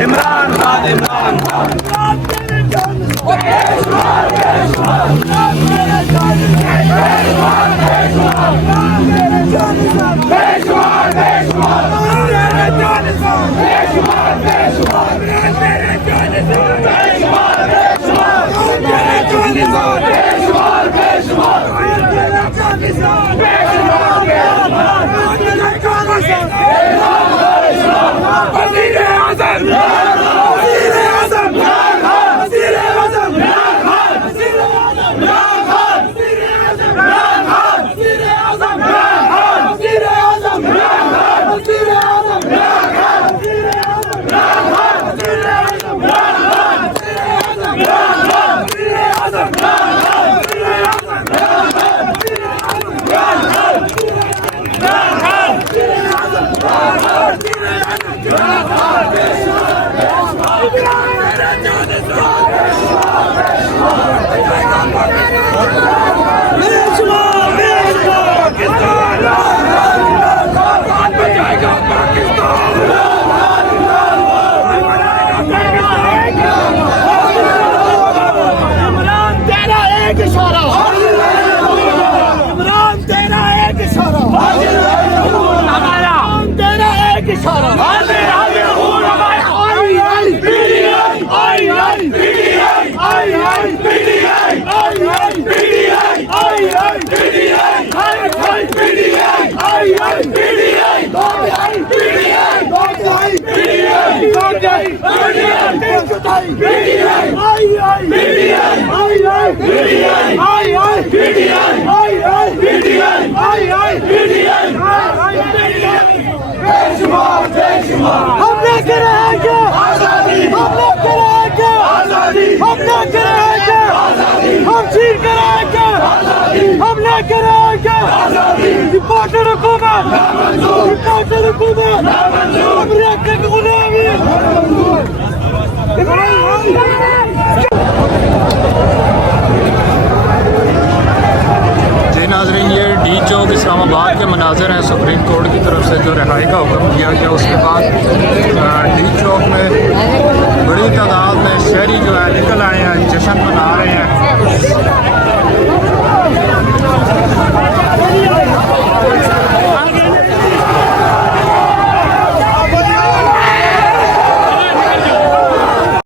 इमरान खान इमरान खान हम लेकर आएंगे आजादी, हम लेकर आएंगे आजादी, हम लेकर आएंगे आजादी, हम छीन कर आएंगे आजादी, हम लेकर आएंगे आजादी। रिपोर्टर हुकूमत ना मंजूर, रिपोर्टर हुकूमत ना मंजूर,